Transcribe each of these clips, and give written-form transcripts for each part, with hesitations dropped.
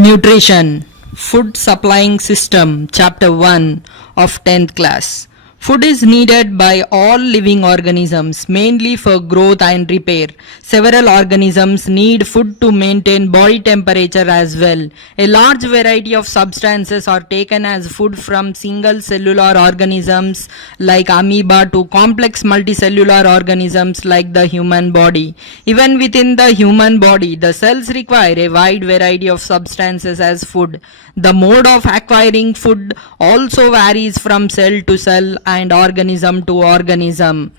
Nutrition, Food Supplying System, Chapter 1 of 10th class. Food is needed by all living organisms, mainly for growth and repair. Several organisms need food to maintain body temperature as well. A large variety of substances are taken as food, from single cellular organisms like amoeba to complex multicellular organisms like the human body. Even within the human body, the cells require a wide variety of substances as food. The mode of acquiring food also varies from cell to cell and organism to organism.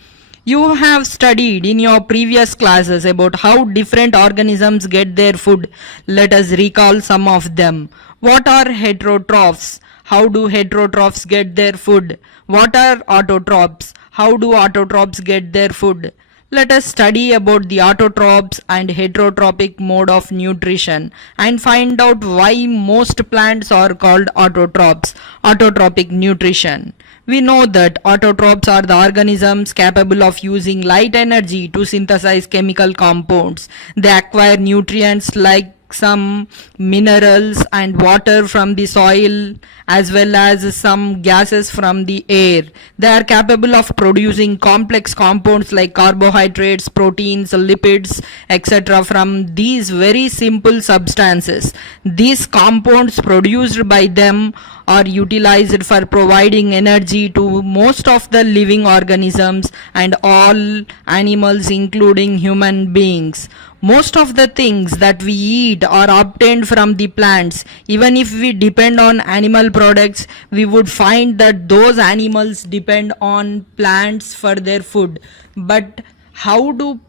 You have studied in your previous classes about how different organisms get their food. Let us recall some of them. What are heterotrophs? How do heterotrophs get their food? What are autotrophs? How do autotrophs get their food? Let us study about the autotrophs and heterotrophic mode of nutrition and find out why most plants are called autotrophs. Autotrophic nutrition. We know that autotrophs are the organisms capable of using light energy to synthesize chemical compounds. They acquire nutrients like some minerals and water from the soil as well as some gases from the air. They are capable of producing complex compounds like carbohydrates, proteins, lipids, etc. from these very simple substances. These compounds produced by them are utilized for providing energy to most of the living organisms and all animals, including human beings. Most of the things that we eat are obtained from the plants. Even if we depend on animal products, we would find that those animals depend on plants for their food. But how do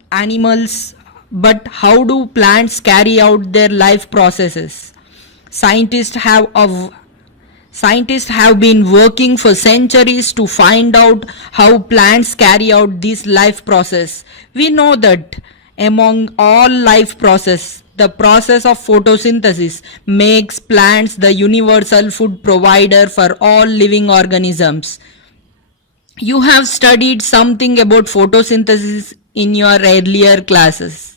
plants carry out their life processes? Scientists have been working for centuries to find out how plants carry out this life process. We know that among all life process, the process of photosynthesis makes plants the universal food provider for all living organisms. You have studied something about photosynthesis in your earlier classes.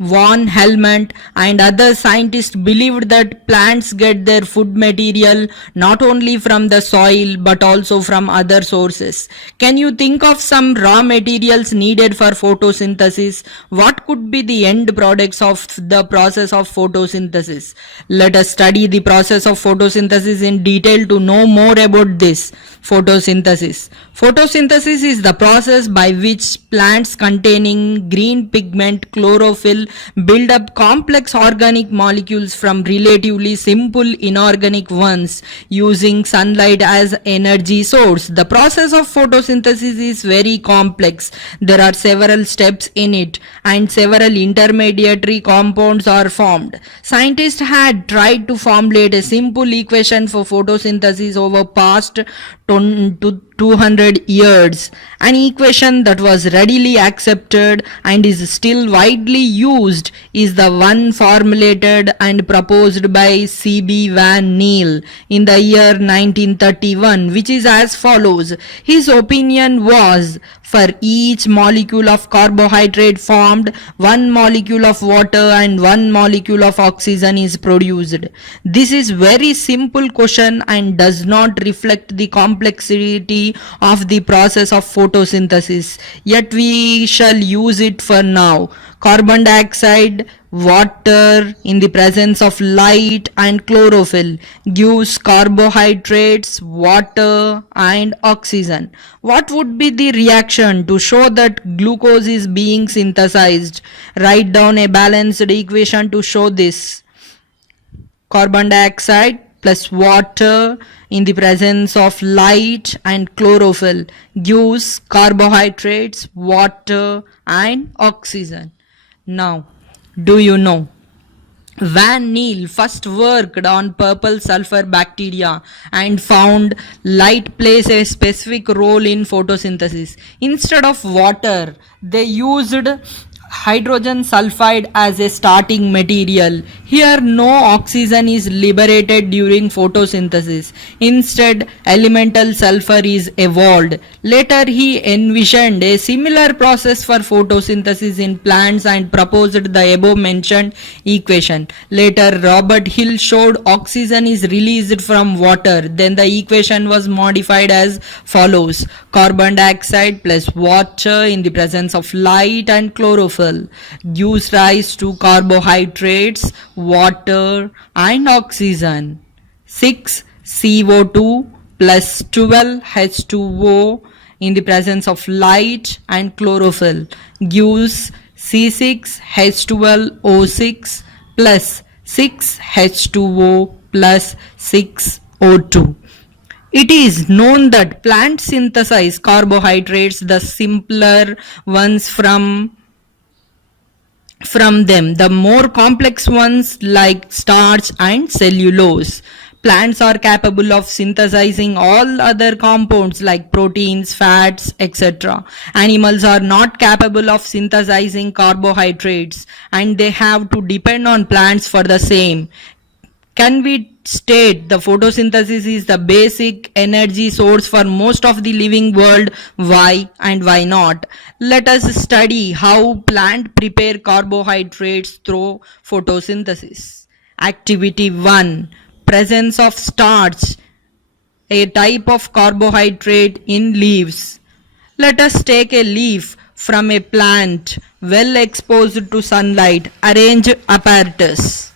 Von Helmont and other scientists believed that plants get their food material not only from the soil but also from other sources. Can you think of some raw materials needed for photosynthesis? What could be the end products of the process of photosynthesis? Let us study the process of photosynthesis in detail to know more about this. Photosynthesis. Photosynthesis is the process by which plants containing green pigment chlorophyll build up complex organic molecules from relatively simple inorganic ones using sunlight as energy source. The process of photosynthesis is very complex. There are several steps in it and several intermediary compounds are formed. Scientists had tried to formulate a simple equation for photosynthesis over past 200 years, an equation that was readily accepted and is still widely used is the one formulated and proposed by C.B. van Niel in the year 1931, which is as follows. His opinion was, for each molecule of carbohydrate formed, one molecule of water and one molecule of oxygen is produced. This is very simple question and does not reflect the complexity of the process of photosynthesis, yet we shall use it for now. Carbon dioxide, water in the presence of light and chlorophyll gives carbohydrates, water and oxygen. What would be the reaction to show that glucose is being synthesized? Write down a balanced equation to show this. Carbon dioxide plus water in the presence of light and chlorophyll gives carbohydrates, water and oxygen. Now, do you know? Van Niel first worked on purple sulfur bacteria and found light plays a specific role in photosynthesis. Instead of water, they used hydrogen sulfide as a starting material. Here no oxygen is liberated during photosynthesis. Instead, elemental sulfur is evolved. Later he envisioned a similar process for photosynthesis in plants and proposed the above mentioned equation. Later Robert Hill showed oxygen is released from water. Then the equation was modified as follows: carbon dioxide plus water in the presence of light and chlorophyll gives rise to carbohydrates, water and oxygen. 6 CO2 plus 12 H2O in the presence of light and chlorophyll gives C6H12O6 plus 6H2O plus 6O2. It is known that plants synthesize carbohydrates, the simpler ones from them, the more complex ones like starch and cellulose. Plants are capable of synthesizing all other compounds like proteins, fats, etc. Animals are not capable of synthesizing carbohydrates and they have to depend on plants for the same. Can we state the photosynthesis is the basic energy source for most of the living world? Why and why not? Let us study how plants prepare carbohydrates through photosynthesis. Activity 1. Presence of starch, a type of carbohydrate in leaves. Let us take a leaf from a plant well exposed to sunlight. Arrange apparatus.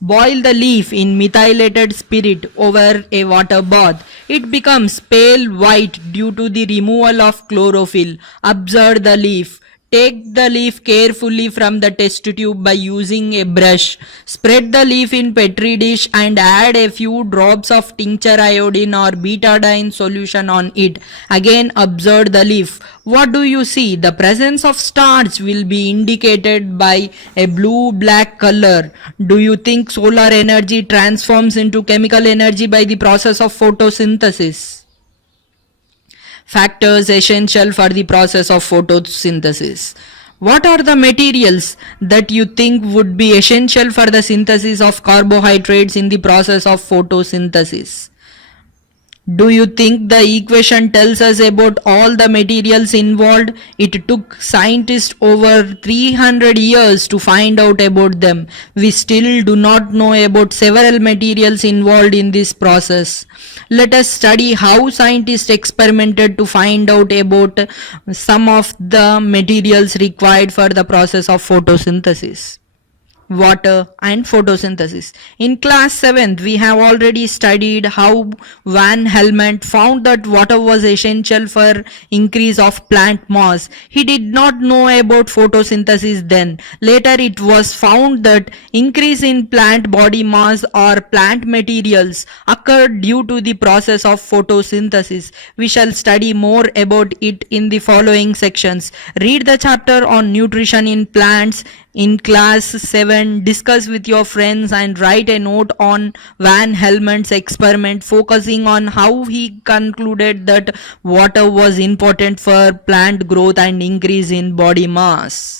Boil the leaf in methylated spirit over a water bath. It becomes pale white due to the removal of chlorophyll. Observe the leaf. Take the leaf carefully from the test tube by using a brush. Spread the leaf in petri dish and add a few drops of tincture iodine or betadine solution on it. Again observe the leaf. What do you see? The presence of starch will be indicated by a blue-black color. Do you think solar energy transforms into chemical energy by the process of photosynthesis? Factors essential for the process of photosynthesis. What are the materials that you think would be essential for the synthesis of carbohydrates in the process of photosynthesis? Do you think the equation tells us about all the materials involved? It took scientists over 300 years to find out about them. We still do not know about several materials involved in this process. Let us study how scientists experimented to find out about some of the materials required for the process of photosynthesis. Water and photosynthesis. In class 7th, we have already studied how Van Helmont found that water was essential for increase of plant mass. He did not know about photosynthesis then. Later it was found that increase in plant body mass or plant materials occurred due to the process of photosynthesis. We shall study more about it in the following sections. Read the chapter on nutrition in plants in class 7, discuss with your friends and write a note on Van Helmont's experiment focusing on how he concluded that water was important for plant growth and increase in body mass.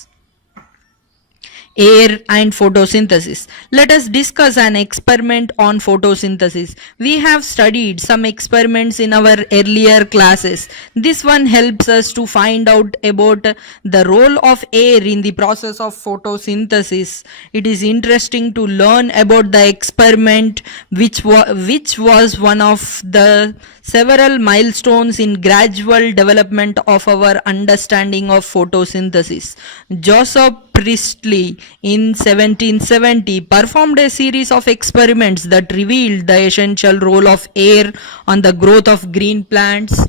Air and photosynthesis. Let us discuss an experiment on photosynthesis. We have studied some experiments in our earlier classes. This one helps us to find out about the role of air in the process of photosynthesis. It is interesting to learn about the experiment which was one of the several milestones in gradual development of our understanding of photosynthesis. Joseph Priestley in 1770 performed a series of experiments that revealed the essential role of air on the growth of green plants.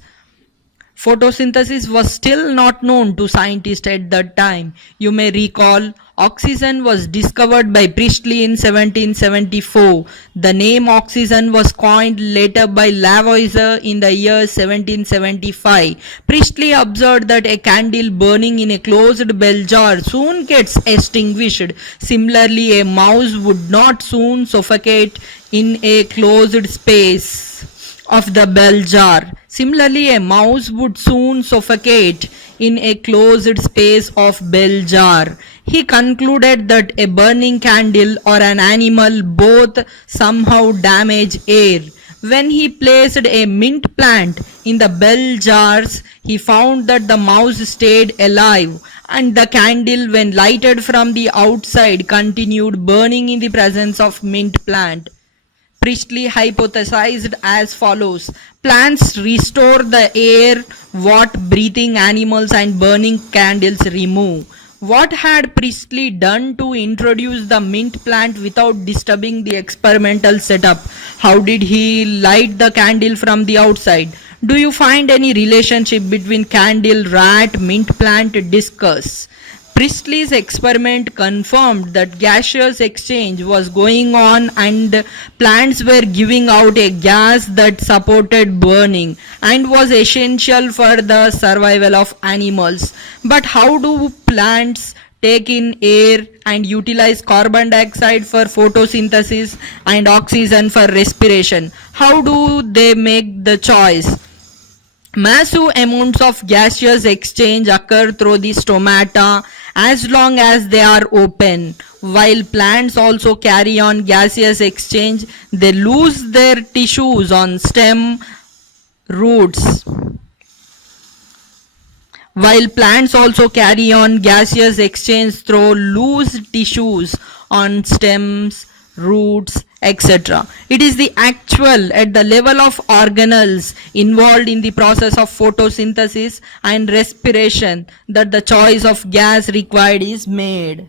Photosynthesis was still not known to scientists at that time. You may recall oxygen was discovered by Priestley in 1774. The name oxygen was coined later by Lavoisier in the year 1775. Priestley observed that a candle burning in a closed bell jar soon gets extinguished. Similarly, a mouse would not soon suffocate in a closed space of the bell jar. Similarly, a mouse would soon suffocate in a closed space of bell jar. He concluded that a burning candle or an animal both somehow damage air. When he placed a mint plant in the bell jars, he found that the mouse stayed alive and the candle, when lighted from the outside, continued burning in the presence of mint plant. Priestley hypothesized as follows: plants restore the air what breathing animals and burning candles remove. What had Priestley done to introduce the mint plant without disturbing the experimental setup? How did he light the candle from the outside? Do you find any relationship between candle, rat, mint plant? Discuss. Priestley's experiment confirmed that gaseous exchange was going on and plants were giving out a gas that supported burning and was essential for the survival of animals. But how do plants take in air and utilize carbon dioxide for photosynthesis and oxygen for respiration? How do they make the choice? Massive amounts of gaseous exchange occur through the stomata as long as they are open. While plants also carry on gaseous exchange, they lose their tissues on stem, roots. While plants also carry on gaseous exchange through loose tissues on stems, roots, etc. It is the actual at the level of organelles involved in the process of photosynthesis and respiration that the choice of gas required is made.